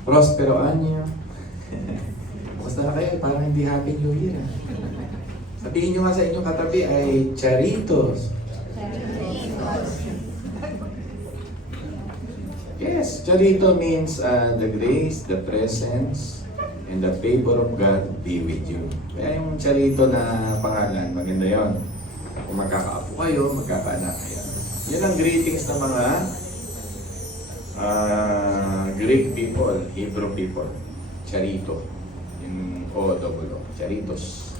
Prospero año. Basta na kayo, parang hindi Happy New Year. Sabihin nyo nga sa inyong katabi ay Charitos. Yes, Charito means the grace, the presence, and the favor of God be with you. Kaya yung Charito na pangalan, maganda yon. Kung magkakaapo kayo, magkakaanak kayo. Yan ang greetings ng mga Greek people, Hebrew people. Charito. Yung O-double-O. Charitos.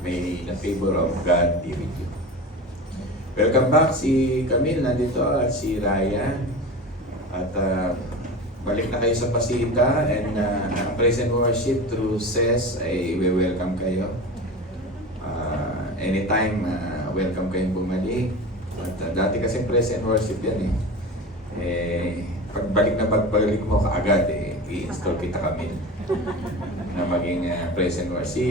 May the favor of God be with you. Welcome back si Camille nandito at si Ryan. At balik na kayo sa Pasita and ang praise and worship through SES ay welcome kayo. Anytime welcome kayong bumalik. At dati kasi praise and worship yan pagbalik mo kaagad i-install kita kami na maging praise and worship. Si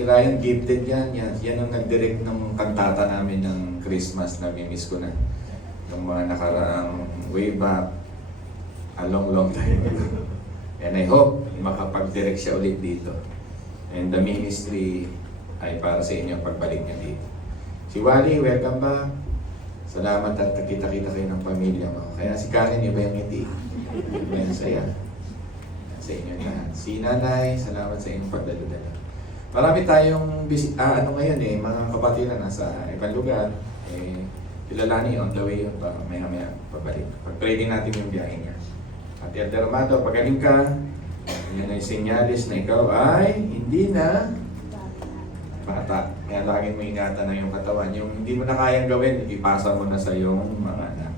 Ryan gifted yan ang nag-direct ng kantata namin ng Christmas na mimiss ko na yung mga nakaraang way back a long time ago. And I hope makapag-direct siya ulit dito. And the ministry ay para sa inyo pagbalik niya dito. Si Wally, welcome back. Salamat at kita-kita kayo ng pamilya mo. Kaya si Karen, iba yung ngiti. Iba yung saya. Sa inyo lahat. Si Nanay, salamat sa inyong pagdadala. Marami tayong ngayon mga kapatid na nasa ibang lugar. Kilalanin on the way yun para maya-maya pabalik. Pag-pray din natin yung biyahe niya. At Elder Amado, pagaling ka, yan ay sinyalis na ikaw ay hindi na bata. Kaya laging mo ingatan na yung katawan. Yung hindi mo na kayang gawin, ipasa mo na sa iyong mga anak.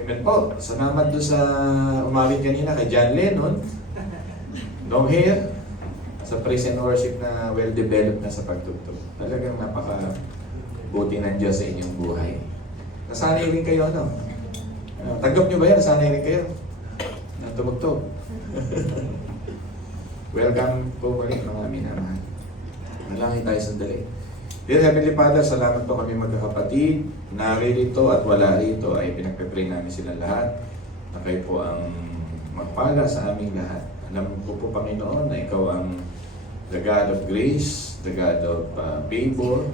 Amen po. Salamat doon sa umawit kanina kay John Lennon. Long hair. Sa praise and worship na well-developed na sa pagtugtog. Talagang napaka-buti ng Diyos sa inyong buhay. Nasanay rin kayo, ano? Tanggap nyo ba yan? Nasanay rin kayo? Na tumugtog. Welcome po ulit mga minamahal. Nalangin tayo sandali. Dear Heavenly Father, salamat po kami magkakapatid. Naririto at wala rito ay pinagpe-pray namin sila lahat na kayo po ang magpala sa aming lahat. Alam ko po Panginoon na ikaw ang the God of grace, the God of favor,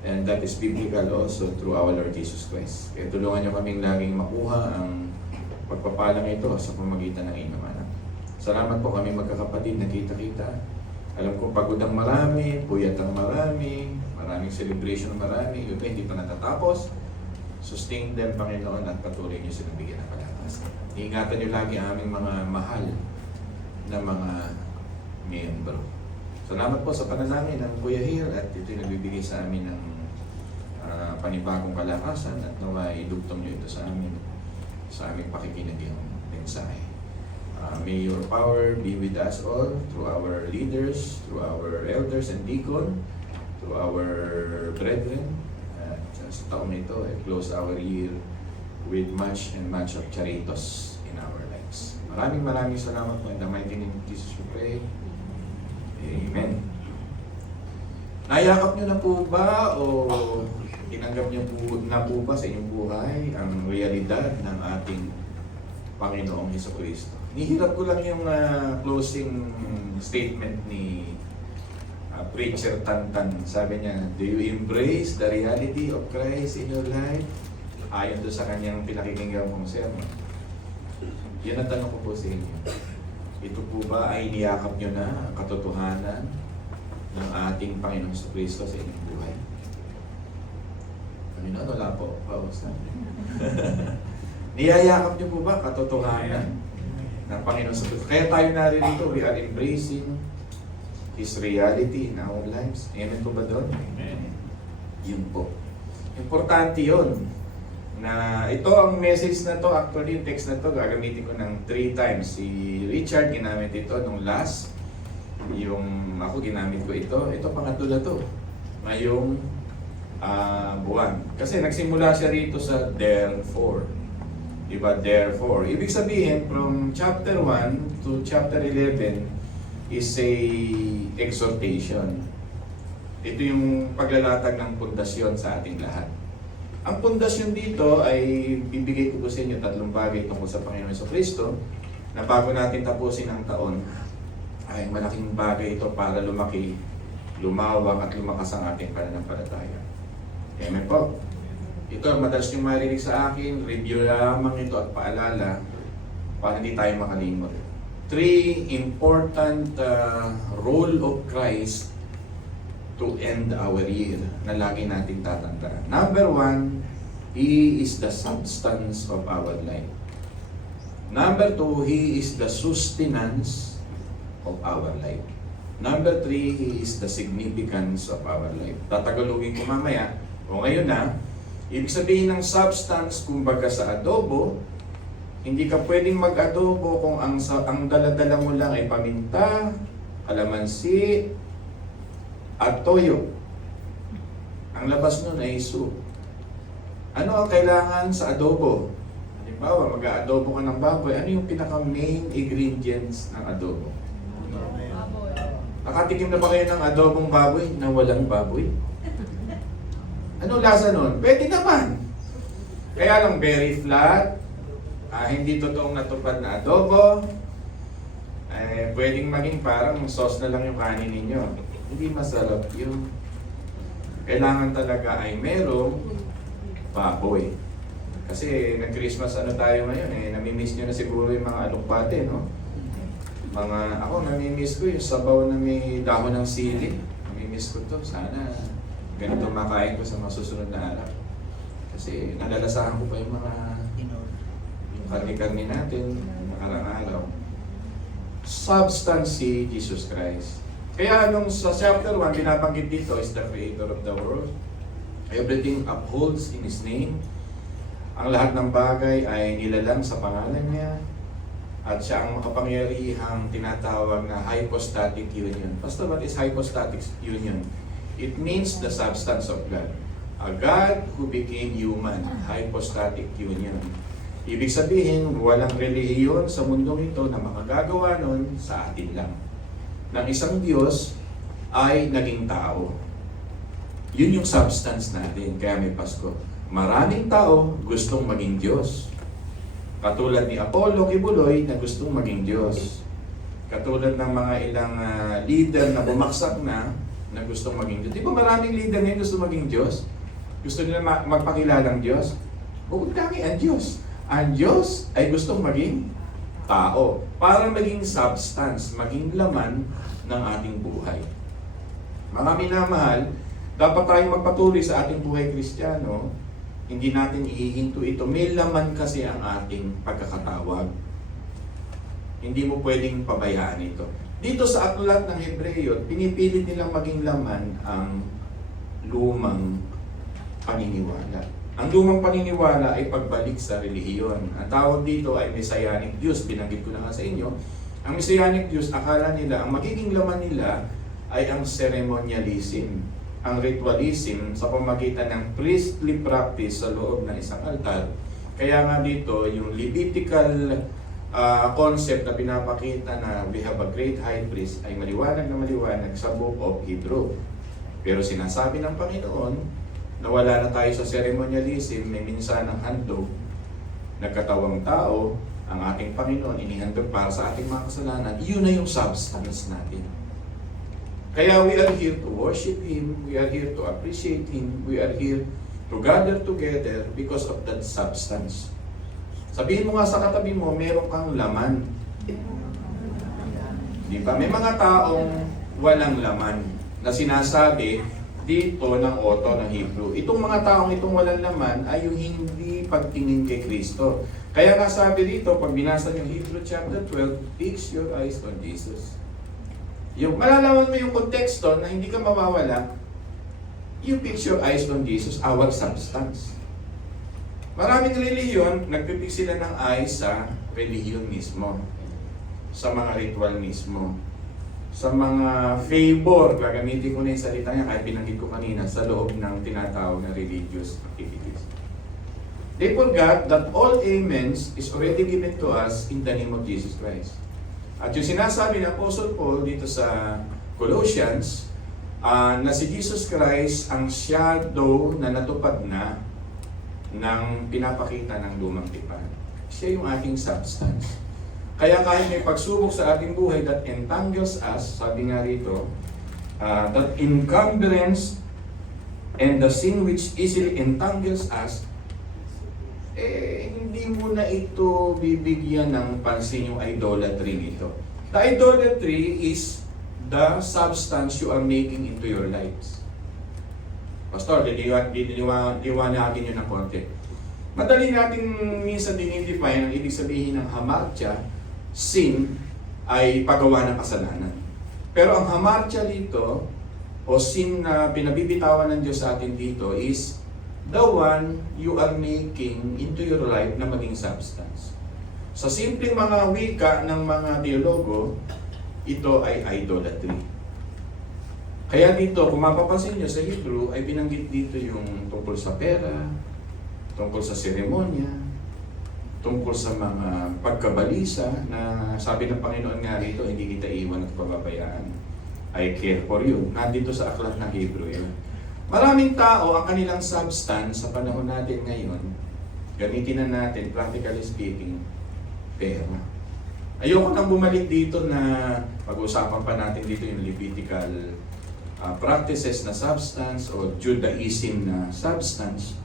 and that is biblical also through our Lord Jesus Christ. Kaya tulungan niyo kaming laging makuha ang pagpapalang ito sa pamagitan ng inyong anak. Salamat po kami magkakapatid na kita-kita. Alam ko pagod ang marami, puyat ang marami, maraming celebration ang marami, yun hindi pa natatapos. Sustain them, Panginoon, at patuloy niyo silang bigyan ng palatas. Ingatan niyo lagi ang aming mga mahal na mga miyembro. Salamat po sa panalangin ng Kuya Hil at ito'y nagbibigay sa amin ng panibagong kalakasan at nawa idugtong niyo ito sa aming pakikinig yung mensahe. May your power be with us all, through our leaders, through our elders and deacon, through our brethren. Sa taon na ito, close our year with much and much of charitos in our lives. Maraming salamat po. In the mighty name of Jesus we pray. Amen. Nayakap nyo na po ba o tinanggap nyo na po ba sa inyong buhay ang realidad ng ating Panginoong Jesucristo? Nihirap ko lang yung closing statement ni Preacher Tantan. Sabi niya, do you embrace the reality of Christ in your life? Ayon doon sa kanyang pinakikinggan kong sermon. Yan ang tanong ko po sa inyo. Ito po ba ay niyakap nyo na ang katotohanan ng ating Panginoong Jesucristo sa inyong buhay? Panginoon, wala po. Paus na. Niyayakap nyo po ba katotohanan ng Panginoon sa Kristo? Kaya tayo narito, we are embracing His reality in our lives. Amen po ba doon? Amen. Yun po. Importante yun. Na ito ang message na to, actually yung text na to, gagamitin ko ng 3 times. Si Richard ginamit ito nung last. Yung ako ginamit ko ito. Ito pangatlo na to. Ngayong buwan. Kasi nagsimula siya rito sa therefore. Diba? Therefore. Ibig sabihin, from chapter 1 to chapter 11 is a exhortation. Ito yung paglalatag ng pundasyon sa ating lahat. Ang pundasyon dito ay bibigay ko po sa inyo 3 bagay tungkol sa Panginoon Jesucristo na bago natin tapusin ang taon ay malaking bagay ito para lumaki, lumawak at lumakas ang ating pananampalataya. Amen po. Ito, madalas niyong marinig sa akin, review lamang ito at paalala para hindi tayo makalimot. 3 important role of Christ to end our year na lagi natin tatandaan. Number 1, He is the substance of our life. Number 2, He is the sustenance of our life. Number 3, He is the significance of our life. Tatagalogin ko mamaya, o ngayon na, ibig sabihin ng substance, kumbaga sa adobo, hindi ka pwedeng mag-adobo kung ang dala-dala mo lang ay paminta, kalamansi, at toyo. Ang labas nun ay soup. Ano ang kailangan sa adobo? Halimbawa, mag-aadobo ka ng baboy, ano yung pinaka-main ingredients ng adobo? Nakatikim na ba kayo ng adobong baboy na walang baboy? Ano lasa nun? Pwede naman. Kaya lang very flat, hindi totoong natupad na adobo, pwedeng maging parang sauce na lang yung kanin ninyo. Hindi masarap yun. Kailangan talaga ay merong baboy. Kasi nag-Christmas ano tayo ngayon namimiss nyo na siguro yung mga alokbate, no? Ako namimiss ko yung sabaw na may dahon ng sili. Namimiss ko to. Sana ganito makain ko sa masusunod na araw. Kasi nalalasahan ko pa yung mga karni-karni natin nakarang araw. Substance si Jesus Christ. Kaya nung sa chapter 1, binabanggit dito is the creator of the world. Everything upholds in His name. Ang lahat ng bagay ay nilalang sa pangalan niya. At siya ang makapangyarihang tinatawag na hypostatic union. Pastor, what is hypostatic union? It means the substance of God. A God who became human. Hypostatic union. Ibig sabihin, walang relihiyon sa mundong ito na makagagawa nun sa atin lang. Nang isang Diyos ay naging tao. Yun yung substance natin, kaya may Pasko. Maraming tao gustong maging Diyos. Katulad ni Apollo Kibuloy na gustong maging Diyos. Katulad ng mga ilang leader na bumaksak na gustong maging Diyos. Di ba maraming leader ngayon gusto maging Diyos? Gusto nila magpakilalang Diyos? Huwag kami ang Diyos. Ang Diyos ay gustong maging tao para maging substance, maging laman ng ating buhay. Mga minamahal, dapat tayong magpatuloy sa ating buhay Kristiyano. Hindi natin ihihinto ito. May laman kasi ang ating pagkakatawag. Hindi mo pwedeng pabayaan ito. Dito sa aklat ng Hebreyo, pinipilit nilang maging laman ang lumang paniniwala. Ang lumang paniniwala ay pagbalik sa relihiyon. Ang tawag dito ay Messianic Diyos. Binanggit ko na nga sa inyo. Ang Messianic Diyos, akala nila, ang magiging laman nila ay ang ceremonialism, ang ritualism sa pamagitan ng priestly practice sa loob ng isang altar. Kaya nga dito, yung Levitical concept na pinapakita na we have a great high priest ay maliwanag na maliwanag sa Book of Hebrew. Pero sinasabi ng Panginoon, nawala na tayo sa ceremonialism, may minsan ng handog, nagkatawang tao, ang ating Panginoon, inihandog para sa ating mga kasalanan, yun na yung substance natin. Kaya we are here to worship Him, we are here to appreciate Him, we are here to gather together because of that substance. Sabihin mo nga sa katabi mo, meron kang laman. Di ba? May mga taong walang laman na sinasabi dito ng author ng Hebrew. Itong mga taong itong walang laman ay yung hindi pagtingin kay Kristo. Kaya nga sabi dito, pag binasa yung Hebrew chapter 12, fix your eyes on Jesus. Yung malalaman mo yung konteksto na hindi ka mawawala, you fix your eyes on Jesus, our substance. Maraming relihiyon, nagpipix sila ng eyes sa relihiyon mismo, sa mga ritual mismo, sa mga favor, gagamitin ko na yung salita niya kahit binanggit ko kanina, sa loob ng tinatawag na religious activities. They forgot that all amens is already given to us in the name of Jesus Christ. At yung sinasabi ni Apostle Paul dito sa Colossians, na si Jesus Christ ang shadow na natupad na ng pinapakita ng lumang tipan. Siya yung ating substance. Kaya kahit may pagsubok sa ating buhay that entangles us, sabi nga rito, that encumbrance and the sin which easily entangles us, hindi mo na ito bibigyan ng pansin yung idolatry nito. The idolatry is the substance you are making into your lives. Pastor, liwanagin nyo ng konti. Madali natin minsan dinidefine ang ibig sabihin ng hamartya, sin, ay paggawa ng kasalanan. Pero ang hamartya dito, o sin na pinabibitawan ng Diyos sa atin dito is the one you are making into your life na maging substance. Sa simpleng mga wika ng mga teologo, ito ay idolatry. Kaya dito, kung mapapansin nyo sa Hebrew, ay binanggit dito yung tungkol sa pera, tungkol sa seremonya, tungkol sa mga pagkabalisa na sabi ng Panginoon nga rito, hindi kita iwan at pababayaan. I care for you. Nandito sa aklat ng Hebrew yun. Maraming tao, ang kanilang substance sa panahon natin ngayon, gamitin na natin, practically speaking, pera. Ayoko nang bumalik dito na pag-usapan pa natin dito yung Levitical practices na substance o Judaism na substance.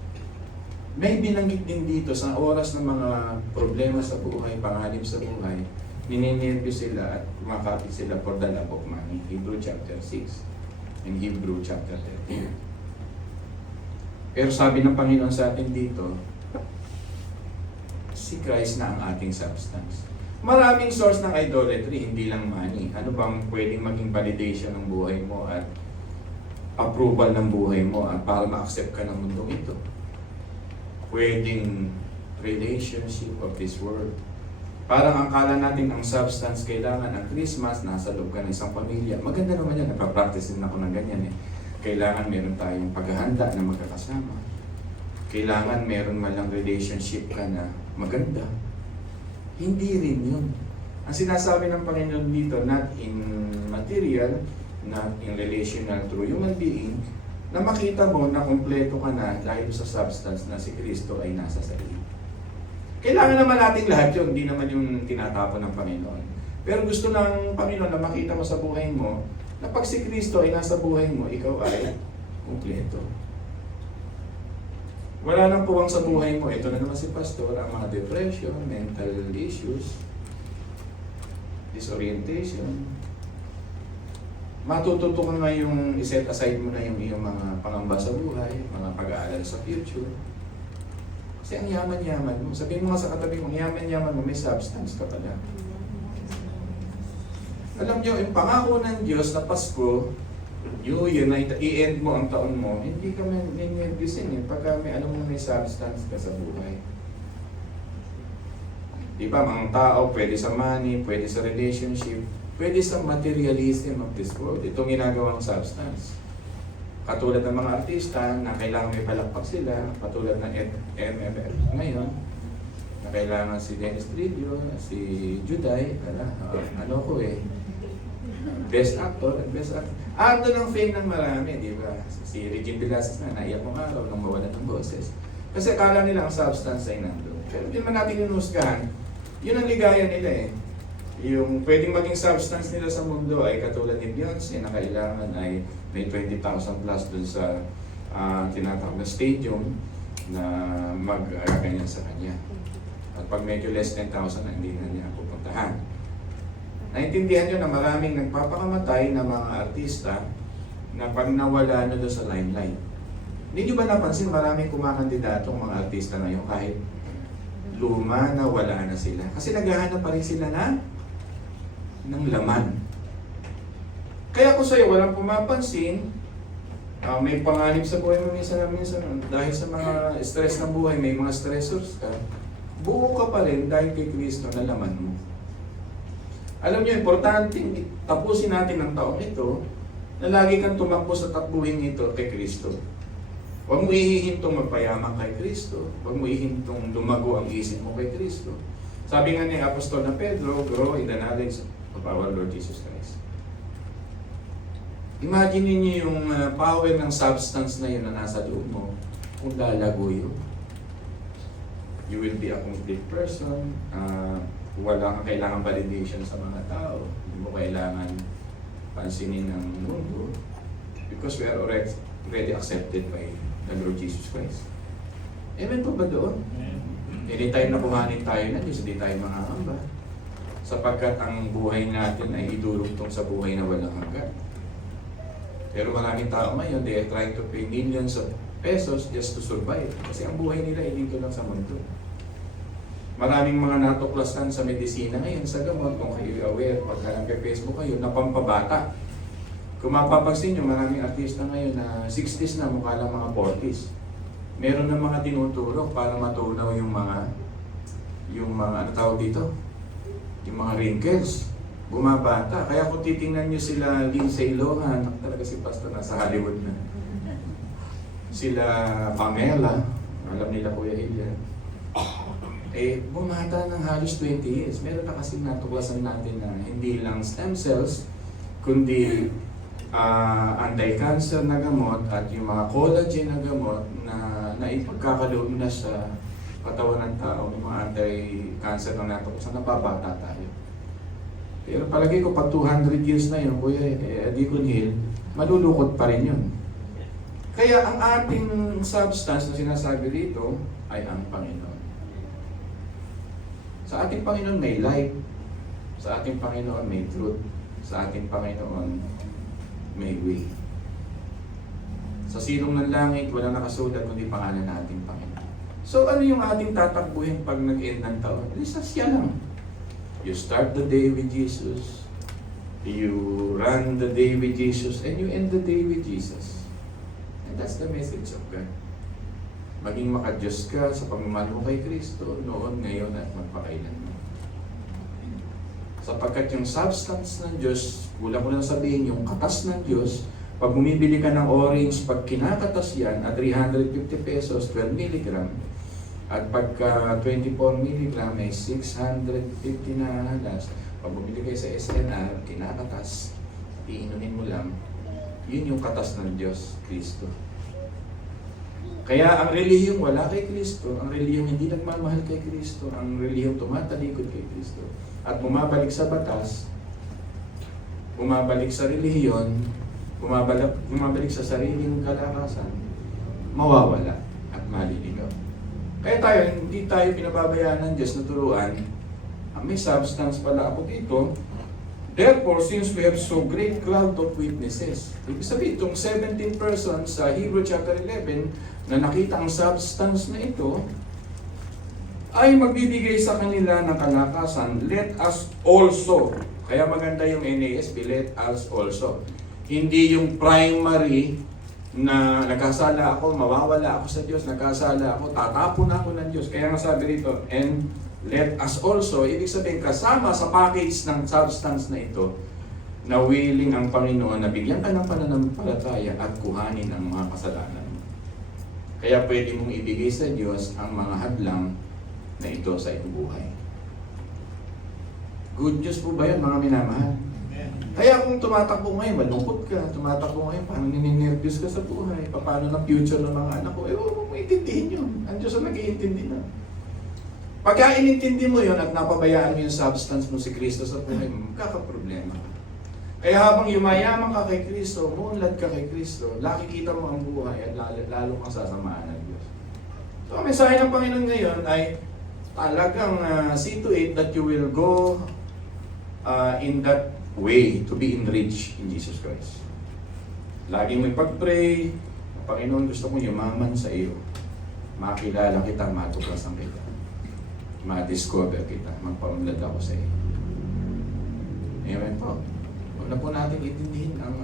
May binanggit din dito sa oras ng mga problema sa buhay, panganib sa buhay, nininirvyo sila at kumakapit sila for the love of money. Hebrew chapter 6 and Hebrew chapter 13. Pero sabi ng Panginoon sa atin dito, si Christ na ang ating substance. Maraming source ng idolatry, hindi lang money. Ano bang pwedeng maging validation ng buhay mo at approval ng buhay mo at para ma-accept ka ng mundong ito? Pwedeng relationship of this world. Parang ang kala natin ang substance kailangan ang Christmas, nasa loob ka ng isang pamilya. Maganda naman yan, napapractice din ako ng ganyan eh. Kailangan meron tayong paghahanda na magkakasama. Kailangan meron malang relationship ka na maganda. Hindi rin yun. Ang sinasabi ng Panginoon dito, not in material, not in relational through human being, na makita mo na kumpleto ka na dahil sa substance na si Kristo ay nasa sa iyo. Kailangan naman nating lahat yun, hindi naman yung tinatapon ng Panginoon. Pero gusto ng Panginoon na makita mo sa buhay mo, na pag si Kristo ay nasa buhay mo, ikaw ay kumpleto. Wala nang puwang sa buhay mo. Ito na naman si Pastor, ang mga depression, mental issues, disorientation. Matututo ka nga yung iset aside mo na yung iyong mga pangamba sa buhay, mga pag-aalala sa future. Kasi ang yaman-yaman mo. Sabihin mo nga sa katabi mo, yaman-yaman mo, may substance ka pala. Alam nyo, yung pangako ng Diyos na Pasko, New Year na i-end mo ang taon mo, hindi ka may-nervisin eh, pagka may alam mo may substance ka sa buhay. Di ba, mga tao, pwede sa money, pwede sa relationship, pwede sa materialism of this world. Itong ginagawang substance. Katulad ng mga artista na kailangan may palakpak sila, katulad ng MMR ngayon, na kailangan si Dennis Trillo, si Juday, best actor and best actor. Ando ng fame ng marami, di ba? Si Regine Velasquez na naiyak mong araw nang mawalan ng boses. Kasi akala nila ang substance ay nandun. Pero hindi naman natin yunusgahan. Yun ang ligaya nila eh. Yung pwedeng maging substance nila sa mundo ay katulad ni Beyonce na kailangan ay may 20,000 plus dun sa tinatawag na stadium na mag-ganyan sa kanya. At pag medyo less than 10,000 na hindi na niya pupuntahan. Naintindihan nyo na maraming nagpapakamatay na mga artista na pag nawala na doon sa limelight. Hindi nyo ba napansin maraming kumakandidatong mga artista ngayon kahit luma na wala na sila? Kasi naghahanap pa rin sila ng laman. Kaya ko sa'yo, walang pumapansin, may panganib sa buhay mo minsan dahil sa mga stress ng buhay, may mga stressors ka, buo ka pa rin dahil kay Kristo na laman mo. Alam niyo, importante tapusin natin ang taong ito na lagi kang tumakbo sa takbuhin ito kay Kristo. Huwag mo ihihintong magpayaman kay Kristo. Huwag mo ihihintong lumago ang isip mo kay Kristo. Sabi nga ni Apostol na Pedro, grow in the knowledge of our Lord Jesus Christ. Imagine niyo yung power ng substance na yun na nasa loob mo kung lalago yun. You will be a complete person. Wala kang kailangan validation sa mga tao. Hindi mo kailangan pansinin ng mundo. Because we are already accepted by the Lord Jesus Christ. Amen po ba doon? Anytime na kuhanin tayo na Diyos, hindi tayo mangangamba. Sapagkat ang buhay natin ay idurugtong sa buhay na walang hanggan. Pero maraming tao ngayon, they are trying to pay millions of pesos just to survive. Kasi ang buhay nila ay dito lang sa mundo. Maraming mga natuklasan sa medisina ngayon, sa gamot, kung kayo aware, pagka nag-Facebook kayo, na pampabata. Kung mapapansin nyo, maraming artista ngayon na 60s na, mukha lang mga 40s. Meron ng mga tinuturok para matunaw yung mga ano tawag dito? Yung mga wrinkles. Bumabata. Kaya kung titingnan nyo sila Lindsay Lohan, talaga si Pastor nasa Hollywood na. Sila Pamela, alam nila Kuya Ilya. Bumata ng halos 20 years. Meron na kasi natuklasan natin na hindi lang stem cells, kundi anti-cancer na gamot at yung mga collagen na gamot na ipagkakaloob na sa katawan ng tao, yung mga anti-cancer na natuklasan, napabata tayo. Pero palagi ko, pag 200 years na yun, Kuya Deacon Hill, malulukot pa rin yun. Kaya ang ating substance na sinasabi dito ay ang Panginoon. Sa ating Panginoon may life. Sa ating Panginoon may truth. Sa ating Panginoon may way. Sa silong ng langit, walang nakasulat kundi pangalan ng ating Panginoon. So ano yung ating tatakbuhin pag nag-end ng taon? Siya lang. You start the day with Jesus. You run the day with Jesus. And you end the day with Jesus. And that's the message of God. Maging makadiyos ka sa pagmamahal mo kay Kristo noon, ngayon at magpakailanman. Sapagkat yung substance ng Diyos, kulang ko lang sabihin, yung katas ng Diyos, pag bumibili ka ng orange, pag kinakatas yan at 350 pesos, 12 mg, at pagka 24 mg ay 650 na halas, pag bumili kayo sa SNR, kinakatas, iinumin mo lang, yun yung katas ng Diyos, Kristo. Kaya ang relihiyong wala kay Kristo, ang relihiyong hindi nagmamahal kay Kristo, ang relihiyong tumatalikod kay Kristo, at bumabalik sa batas, bumabalik sa relihiyon, bumabalik sa sariling kalakasan, mawawala at maliligaw. Kaya tayo, hindi tayo pinababayaan ng Diyos na turuan, may substance pala ako dito. Therefore, since we have so great cloud of witnesses, ibig sabihin, itong 17 persons sa Hebrew chapter 11 na nakita ang substance na ito, ay magbibigay sa kanila ng kalakasan, let us also. Kaya maganda yung NASB, let us also. Hindi yung primary na nagkasala ako, mawawala ako sa Diyos, nagkasala ako, tatapon ako ng Diyos. Kaya nga sabi rito, and let us also, ibig sabihin kasama sa package ng substance na ito, na willing ang Panginoon na bigyan ka ng pananampalataya at kuhanin ang mga kasalanan mo. Kaya pwede mong ibigay sa Diyos ang mga hadlang na ito sa iyong buhay. Good news po ba yan, mga minamahal? Kaya kung tumatakbo ngayon, malungkot ka, tumatakbo ngayon, paano nininervyos ka sa buhay, paano na future ng mga anak ko, huwag mo itindihin yun. Ang Diyos ang nag-iintindi na. Pagka inintindi mo yun at napabayaan mo yung substance mo si Kristo sa buhay mo, kakaproblema ka. Kaya habang yumayaman ka kay Kristo, muunlad ka kay Kristo, nakikita mo ang buhay at lalo kang sasamaan ng Diyos. So ang mensahe ng Panginoon ngayon ay talagang see to it that you will go in that way to be enriched in Jesus Christ. Laging may pag-pray, Panginoon, gusto kong yumaman sa iyo. Makilala kita, matuklasan kita. Ma-discover kita, magpaunlad ako sa iyo. Amen po. Huwag na po natin itindihin ang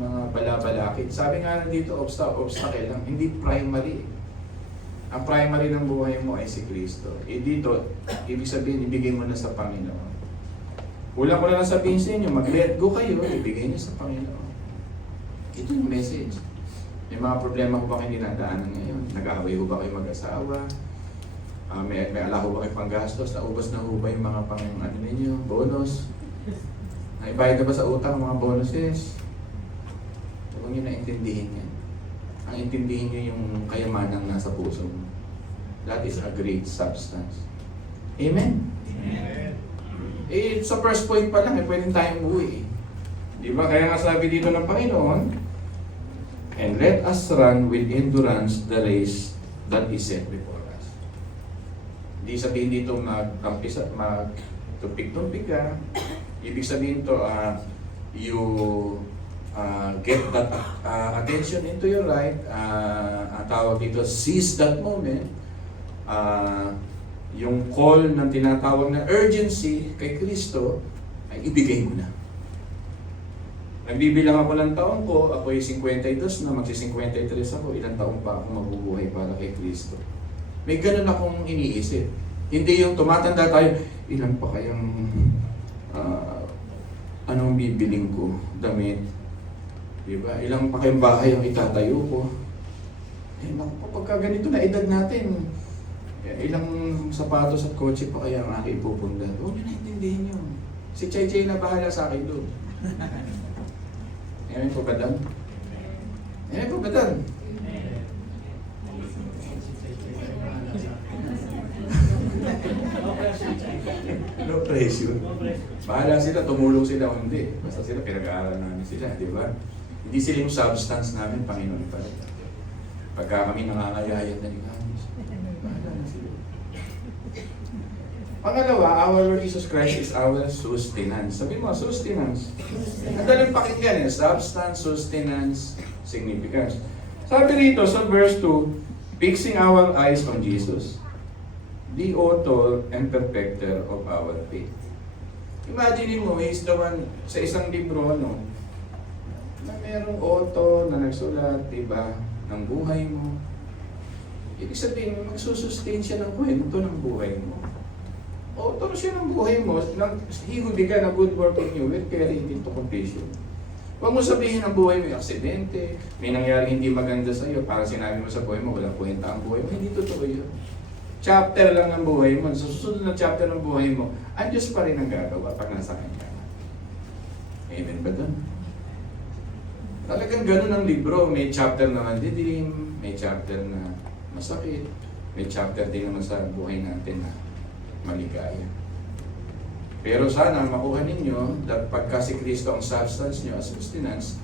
mga balabalakid. Sabi nga dito, obstacle lang, hindi primary. Ang primary ng buhay mo ay si Kristo. Dito, ibig sabihin, ibigay mo na sa Panginoon. Kulang ko na lang sabihin sa inyo, mag-let go kayo, ibigay niyo sa Panginoon. Ito yung message. May mga problema ko ba kayo dinadaanan ngayon? Nag-aaway ko ba kayo mag-asawa? May ala ko ba kayo panggastos? Naubos na ho ba yung mga ninyo? Bonus? Naibayad na ba sa utang mga bonuses? Huwag nyo na intindihin yan. Ang intindihin nyo yung kayamanang nasa puso mo. That is a great substance. Amen? Amen. Sa first point pa lang, pwedeng tayong buwi. Di ba? Kaya nga sabi dito ng Panginoon, and let us run with endurance the race that is set before us. Hindi sabihin dito mag-kampis at mag-tupik-tupik ka. Ibig sabihin to, you get that attention into your life. Ang tawag dito, seize that moment. Yung call ng tinatawag na urgency kay Kristo ay ibigay mo na. Nagbibilang ako ng taon ko, ako ay 52 na, magsi-53 ako, ilang taon pa ako mabubuhay para kay Kristo. May ganun akong iniisip. Hindi yung tumatanda tayo, ilan pa kayang anong bibiling ko, damit. Diba? Ilang pa kayang bahay ang itatayo ko. Pagka ganito na edad natin, ilang sapatos at kotse pa kaya ang aking ipupundan. Huwag nyo naintindihin yun. Si Chay Chay na bahala sa akin doon. Amen po ba dan? Amen po ba dan? No pressure. Bahala sila, tumulong sila o hindi. Basta sila, pinag-aaral namin sila, di ba? Hindi sila yung substance namin, Panginoon pa rin. Pagka kami nangangayayan na ni Hamis, bahala na sila. Pangalawa, our Lord Jesus Christ is our sustenance. Sabi mo, sustenance. Ang dalang pakinggan substance, sustenance, significance. Sabi rito sa verse 2, fixing our eyes on Jesus, the author and perfecter of our faith. Imagine mo, he's the one, sa isang libro, no, na merong author na nagsulat, diba, ng buhay mo. Ibig sabihin, magsusustain siya ng kwento ng buhay mo. Author siya ng buhay mo, he who began a good work in you will carry it into completion. Huwag mo sabihin ang buhay mo yung aksidente, may nangyari hindi maganda sa iyo, para sinabi mo sa buhay mo, walang kwenta ang buhay mo. Hindi totoo yun. Chapter lang ng buhay mo. Sa susunod na chapter ng buhay mo, ang Diyos pa rin ang gagawa pag nasa Kanya. Amen ba doon? Talagang ganun ang libro. May chapter na mandidim, may chapter na masakit, may chapter din naman sa buhay natin na maligaya. Pero sana makuha ninyo that pagka si Kristo ang substance nyo as sustenance,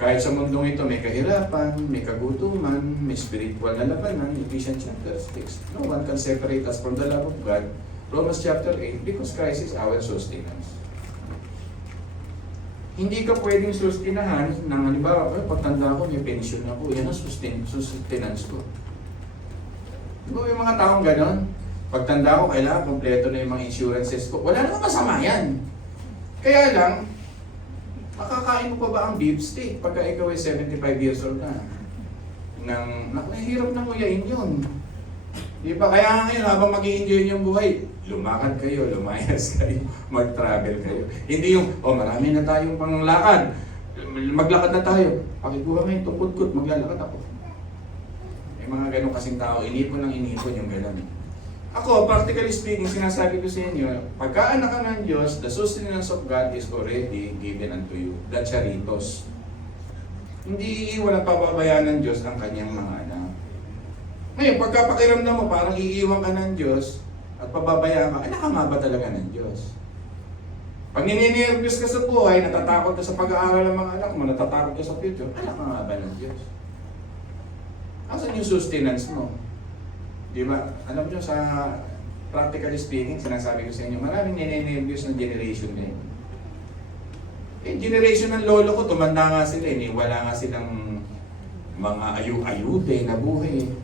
kahit sa mundong ito may kahirapan, may kagutuman, may spiritual na labanan, Ephesians chapter 6, no one can separate us from the love of God, Romans chapter 8, because Christ is our sustenance. Hindi ka pwedeng sustinahan ng halimbawa, pagtanda ko, may pension ako, yan ang sustenance ko. Di ba may mga taong ganon? Pagtanda ko, kailangan kompleto na yung mga insurances ko. Wala namang masama yan. Kaya lang, makakain mo pa ba ang beef steak pagka ikaw ay 75 years old na? Nahihirap na nguyain yun. Di ba? Kaya ngayon, habang mag-i-enjoy yung buhay, lumakad kayo, lumayas kayo, mag-travel kayo. Hindi yung, marami na tayong panglakad. Maglakad na tayo. Pakikuha ngayon, tupot-kut, maglalakad ako. May mga ganun kasing tao, inipon ng inipon yung ganun. Ako, practically speaking, sinasabi ko sa inyo, pagka anak ka ng Diyos, the sustenance of God is already given unto you. The charitos. Hindi iiwan at pababayaan ng Diyos ang kanyang mga anak. Ngayon, pagka pakiramdam mo, parang iiwan ka ng Diyos at pababayaan ka, anak ka nga ba talaga ng Diyos? Pag nininervyos ka sa buhay, natatakot ka sa pag-aaral ng mga anak mo, natatakot ka sa future, anak ka nga ba ng Diyos? Asan yung sustenance mo? Di ba? Alam nyo, sa practically speaking, sinasabi ko sa inyo, maraming nininervyos ng generation ngayon. Generation ng lolo ko, tumanda nga sila, wala nga silang mga ayude na buhay.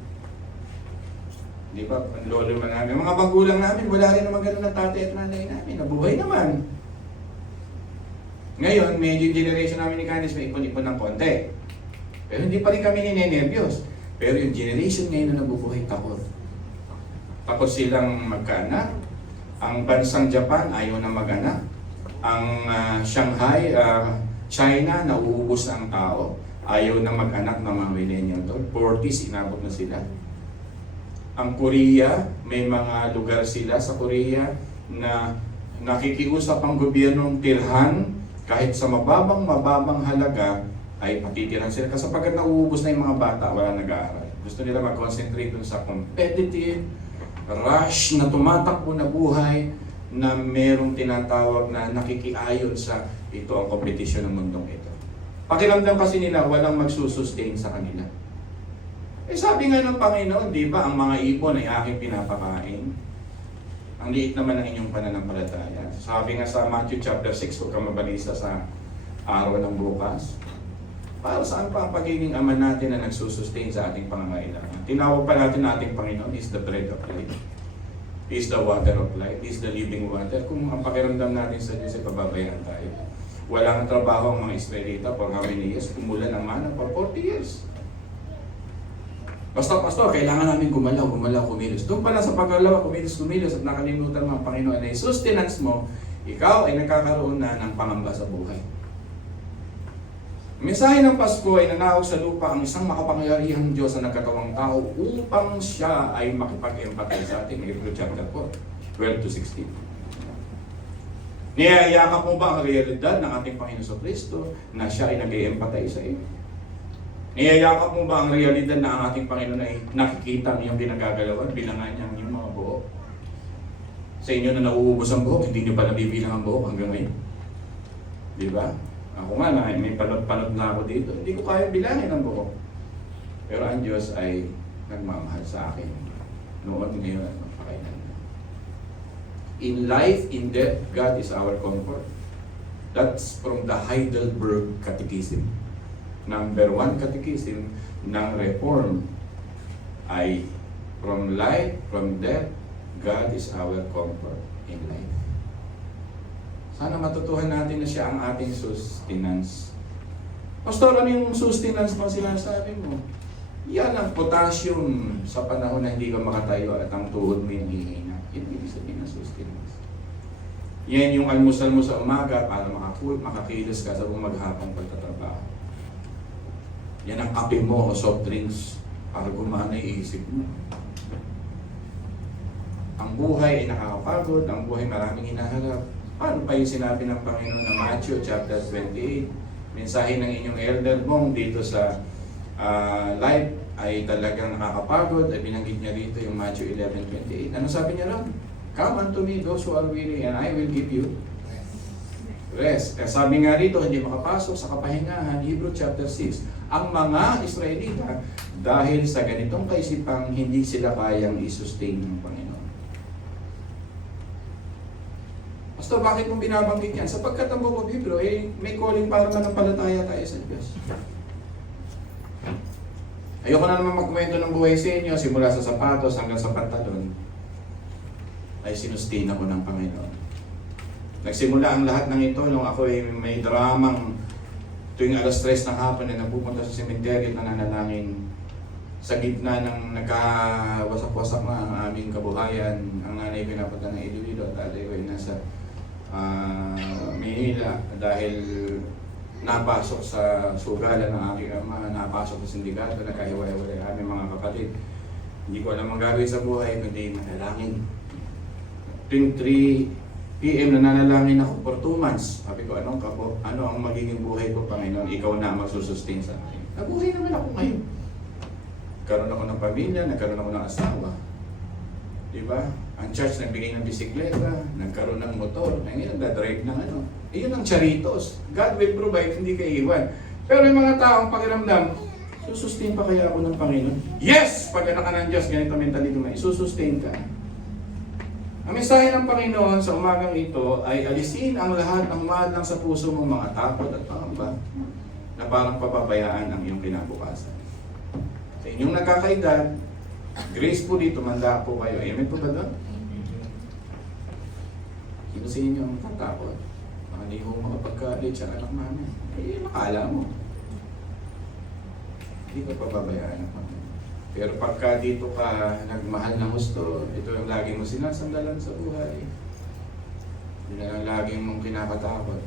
Di ba? Ang lolo man namin, mga magulang namin, wala rin naman ganun na tatay at nanay namin, nabuhay naman. Ngayon, medyo generation namin ni Candice, may ipon-ipon ng konti. Pero hindi pa rin kami nininervyos. Pero yung generation ngayon na nabubuhay, takot. Takot silang magkaanak. Ang bansang Japan ayaw na mag-anak. Ang Shanghai, China, nauubos na ang tao. Ayaw na mag-anak ng mga millennial doon. 40s, inabot na sila. Ang Korea, may mga lugar sila sa Korea na nakikiusap ang gobyernong tirhan kahit sa mababang halaga ay patitiran sila. Kasi pagkat nauubos na yung mga bata, wala nag-aaral. Gusto nila mag-concentrate dun sa competitive, rush na tumatakbo na buhay na merong tinatawag na nakikiayon sa ito ang kompetisyon ng mundong ito. Pakiramdam kasi nila walang magsusustain sa kanila. Eh sabi nga ng Panginoon, di ba, ang mga ibon ay aking pinapakain. Ang liit naman ng inyong pananampalataya. Sabi nga sa Matthew chapter 6, huwag kang mabalisa sa araw ng bukas. Para saan pa ang pagiging ama natin na nagsusustain sa ating pangangailangan? Tinawag pa natin na ating Panginoon is the bread of life. Is the water of life. Is the living water. Kung ang pakiramdam natin sa Diyos ay pababayaan tayo. Walang trabaho ang mga Israelita for how many years? Umulan ang mana for 40 years. Basta, pastor, kailangan namin gumalaw, kumilos. Doon pala sa paggalaw, kumilos at nakalimutan mo ang Panginoon ay sustenance mo, ikaw ay nagkakaroon na ng pangamba sa buhay. Mensahe ng Pasko ay nanahog sa lupa ang isang makapangyarihang Diyos na nagkatawang tao upang siya ay makipag-empathize sa atin. Hebrews chapter 4, 12 to 16. Niyayakap mo ba ang realidad ng ating Panginoon Kristo na siya ay nag-empathize sa iyo? Niyayakap mo ba ang realidad na ang ating Panginoon ay nakikita ang iyong pinagagalawan, bilangan niya ang iyong mga buhok? Sa inyo na nauubos ang buhok, hindi niyo pa nabibilang ang buhok hanggang ngayon. Di ba? Ako nga na, may panot na ako dito. Hindi ko kaya bilangin ang buhok. Pero ang Diyos ay nagmamahal sa akin. Noon, ngayon, at magpakailan. In life, in death, God is our comfort. That's from the Heidelberg Catechism. Number 1 Catechism ng Reform ay from life, from death, God is our comfort in life. Sana matutuhan natin na siya ang ating sustenance. Pastor, ano yung sustenance mo sinasabi mo? Yan ang potassium sa panahon na hindi ka makatayo at ang tuhod mo yung hihina. Yan ibig sabihin ng sustenance. Yan yung almusal mo sa umaga para makakilos ka sa maghapong pagtatrabaho. Yan ang kape mo o soft drinks para gumana yung isip mo. Ang buhay ay nakakapagod, ang buhay maraming hinaharap. Paano pa yung sinabi ng Panginoon na Matthew chapter 28? Mensahe ng inyong elder mong dito sa live ay talagang nakakapagod. Ay binanggit niya rito yung Matthew 11:28. Ano sabi niya lang? Come unto me those who are weary and I will give you rest. Sabi nga rito, hindi makapasok sa kapahingahan, Hebrews chapter 6. Ang mga Israelita, dahil sa ganitong kaisipang hindi sila kayang i-sustain ng Panginoon. Pastor, bakit mong binabanggit yan? Sapagkat ang buong Biblo, may calling para manampalataya tayo sa Diyos. Ayoko na naman magkwento ng buhay sa inyo, simula sa sapatos hanggang sa pantalon, ay sinustain ako ng Panginoon. Nagsimula ang lahat ng ito nung ako ay may dramang tuwing alas 3 ng hapon na napupunta sa sementeryo na nanalangin sa gitna ng nagkawasak-wasak na ang aming kabuhayan. Ang nanay ko napunta ng Iloilo at tatay ko ay nasa Manila dahil napasok sa sugalan ng aking ama, napasok sa sindikato, nagkahiwa-hiwalay aming mga kapatid. Hindi ko alam ang gagawin sa buhay kundi manalangin. Tuwing 3 PM nananalangin ako for 2 months. Sabi ko, ano ang magiging buhay ko, Panginoon? Ikaw na magsusustain sa akin. Nabuhay naman ako ngayon. Nagkaroon ako ng pamilya, nagkaroon ako ng asawa. Diba? Ang church nagbigay ng bisikleta, nagkaroon ng motor, ngayon nagdadrive ng ano. Iyon ang charitos. God will provide, hindi kayo iwan. Pero yung mga taong pakiramdam, susustain pa kaya ako ng Panginoon? Yes! Pag anak ka ng Diyos, ganito mentality mo, isusustain ka. Ang mensahe ng Panginoon sa umagang ito ay alisin ang lahat ng humadlang sa puso mo mga takot at pangamba na parang papabayaan ang iyong kinabukasan. Sa inyong nagkakaedad, gracefully tumanda po kayo. Amen po ba doon? Sino sa inyo ang tatakot? Mga hindi ko makapagka-late sa anak namin. Makala mo. Hindi ka pababayaan ang Panginoon. Pero pagka dito ka nagmahal ng gusto, ito yung lagi mo sinasandalan sa buhay. Yun ang lagi mong kinakatakot.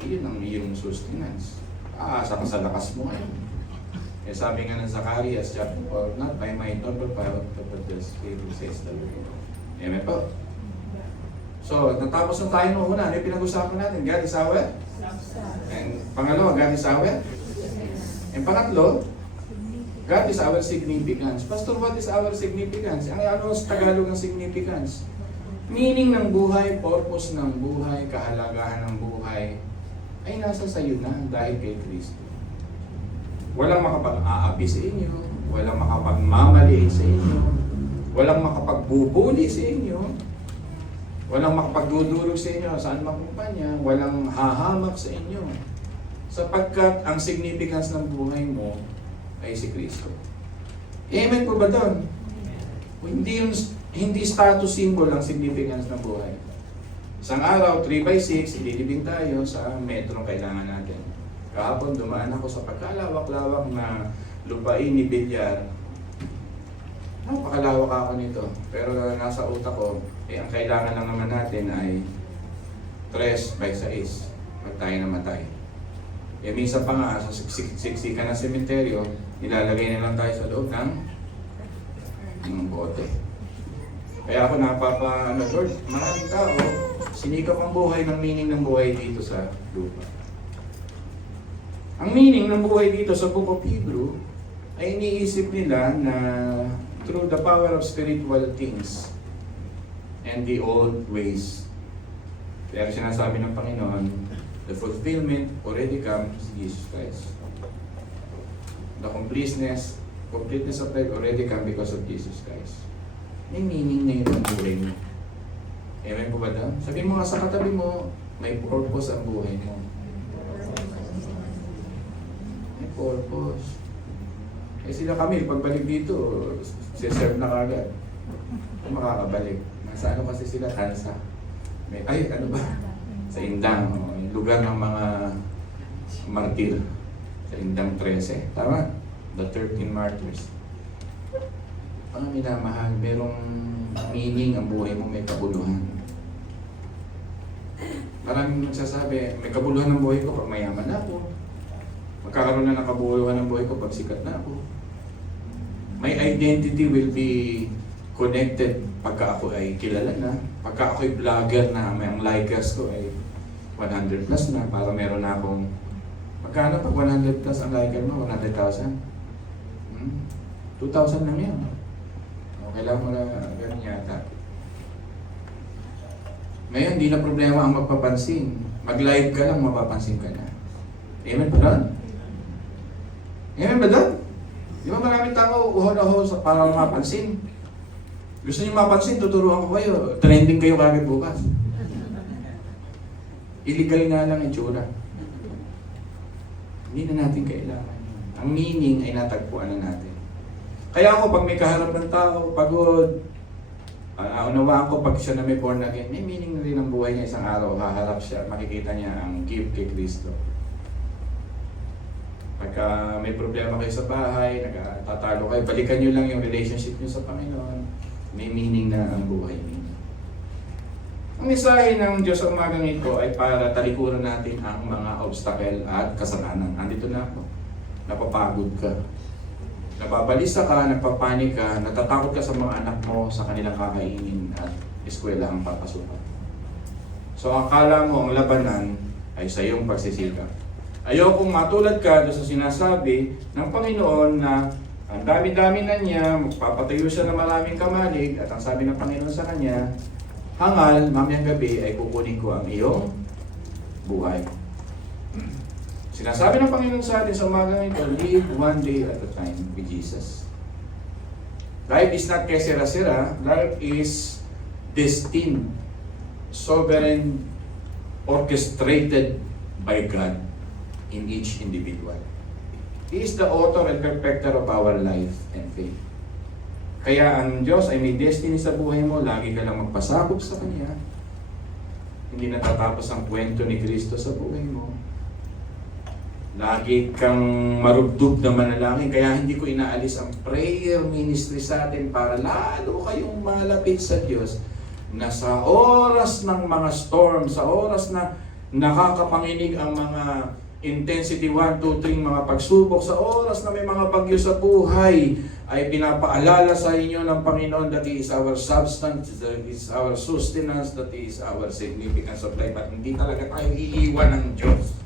Iyon ang iyong sustenance. Aasa ka sa lakas mo ngayon. Eh sabi nga ng Zacarias chapter 4, not by might nor by power, but the Spirit says the Lord. Amen po. So, natapos na tayo nung una. Ano yung pinag-usapan natin? God is our? And pangalawa, God is our? And pangatlo, God is our significance. Pastor, what is our significance? Ano sa Tagalog ng significance? Meaning ng buhay, purpose ng buhay, kahalagahan ng buhay, ay nasa sayo na dahil kay Kristo. Walang makapag-aapi sa inyo, walang makapagmamaliit sa inyo, walang makapagbubuli sa inyo, walang makapagdudurog sa inyo saan makumpanya, walang hahamak sa inyo. Sapagkat ang significance ng buhay mo ay si Kristo. Amen po ba doon? Hindi status symbol ang significance ng buhay. Isang araw, 3x6, ililibing tayo sa metro kailangan natin. Kahapon, dumaan ako sa pagkalawak-lawak na lupain ni Bilyar. Napakalawak ako nito. Pero nasa utak ko, ang kailangan lang naman natin ay 3x6 pag tayo namatay. Minsan pa nga, sa siksikan ng sementeryo, nilalagay na lang tayo sa loob ng bote. Kaya ako Lord, maraming tao, sinikap ang buhay ng meaning ng buhay dito sa lupa. Ang meaning ng buhay dito sa Book of Hebrew ay iniisip nila na through the power of spiritual things and the old ways. Kaya sinasabi ng Panginoon, the fulfillment already comes Jesus Christ. The completeness of life already come because of Jesus Christ. May meaning na yun ang buhay mo. Amen po ba daw? Sabihin mo nga sa katabi mo, may purpose ang buhay mo. May purpose. Sila kami, pagbalik dito, siserve na kagad. Kung makakabalik. Nasa ano kasi sila, Tansa. Ano ba? Sa Indang, yung lugar ng mga martir. Sa Indang 13. Tama? The 13 martyrs. Ang minamahal, merong meaning ang buhay mo, may kabuluhan. Maraming nagsasabi, may kabuluhan ng buhay ko pag mayaman na ako. Magkakaroon na ng kabuluhan ng buhay ko pag sikat na ako. My identity will be connected pagka ako ay kilala na. Pagka ako ay vlogger na, may ang likers ko ay 100 plus na para meron na akong... Magkano pag 100 plus ang liker mo? 100,000? 2,000 lang yan. Kailangan mo na ganun yata. Ngayon, di na problema ang magpapansin. Mag-live ka lang, mapapansin ka na. Amen ba doon? Amen ba doon? Di ba maraming tao uho-uho para mapansin? Gusto niyo mapansin, tuturuan ko kayo. Trending kayo kagad bukas. Illegal nga lang ang itsura. Hindi na natin kailangan. Ang meaning ay natagpuan na natin. Kaya ako, pag may kaharap ng tao, pagod, unawaan ko pag siya na may born again, may meaning na rin ang buhay niya isang araw, haharap siya, makikita niya ang gift kay Kristo. Pagka may problema kayo sa bahay, nagtatalo kayo, balikan niyo lang yung relationship niyo sa Panginoon, may meaning na ang buhay niyo. Ang mensahe ng Diyos sa umagang ito ay para talikuran natin ang mga obstacle at kasalanan. Andito na ako, napapagod ka. Nababalisa ka, nagpapanik ka, natatakot ka sa mga anak mo sa kanilang kakainin at eskwela ang papasukan. So akala mo ang labanan ay sa iyong pagsisikap. Ayokong matulad ka doon sa sinasabi ng Panginoon na ang dami-dami na niya, magpapatayo siya ng maraming kamalig at ang sabi ng Panginoon sa kanya, hangal, mamayang gabi ay kukunin ko ang iyong buhay. Sinasabi ng Panginoon sa atin sa umagang ito, live one day at a time with Jesus. Life is not kesera-sera, life is destined, sovereign, orchestrated by God in each individual. He is the author and perfecter of our life and faith. Kaya ang Diyos ay may destiny sa buhay mo, lagi ka lang magpasakop sa Kanya. Hindi natatapos ang kwento ni Kristo sa buhay mo. Lagi kang marugdog na manalangin, kaya hindi ko inaalis ang prayer ministry sa atin para lalo kayong malapit sa Diyos na sa oras ng mga storm, sa oras na nakakapanginig ang mga intensity 1, 2, 3 mga pagsubok, sa oras na may mga bagyo sa buhay, ay pinapaalala sa inyo ng Panginoon that He is our substance, that He is our sustenance, that He is our significance of life, at hindi talaga tayo iiwan ng Diyos.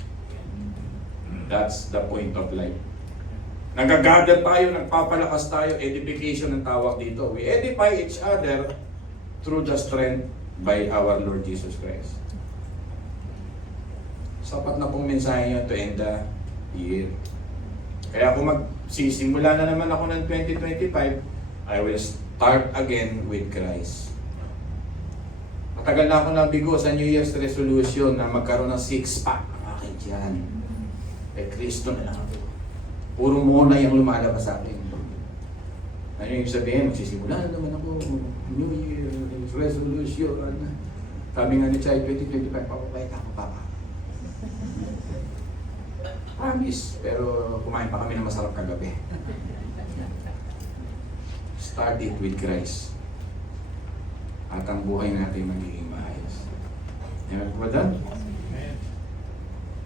That's the point of life. Nagagather tayo, nagpapalakas tayo, edification ang tawag dito. We edify each other through the strength by our Lord Jesus Christ. Sapat na pong mensahe nyo to end the year. Kaya kung magsisimula na naman ako ng 2025, I will start again with Christ. Matagal na ako nabigo sa New Year's resolution na magkaroon ng six-pack ang akin dyan. Kay Kristo na lang ako. Puro muna yung lumalabas sa akin. Ano yung sabihin? Magsisimula na naman ako. New Year's resolution. Sabi nga ni Chay, 2025, papapayat ako, Papa. Promise. Pero kumain pa kami ng masarap kagabi. Start it with Christ. At ang buhay natin magiging maayos. Amen po ba?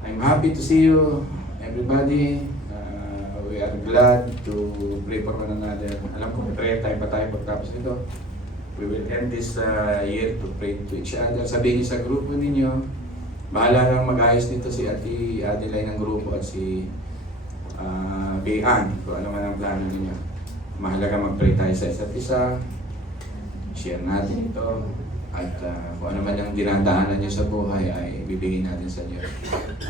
I'm happy to see you, everybody. We are glad to pray for one another. Alam ko, pray tayo pa tayo pagkapos nito. We will end this year to pray to each other. Sabihin niyo sa grupo ninyo, bahala lang mag-ayos nito si Ate Adeline ng grupo at si Bayan, kung ano man ang plano ninyo. Mahalaga mag-pray tayo sa isa't isa. Share natin ito. At kung ano man yung dinadaanan niyo sa buhay ay bibigyan natin sa Diyos.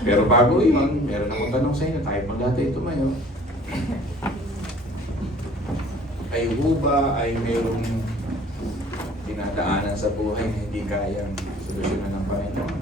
Pero bago yun, meron akong tanong sa inyo. Tayo pang dati tumayo. Ay ba ay mayroong dinadaanan sa buhay na hindi kayang solusyonan ng Panginoon?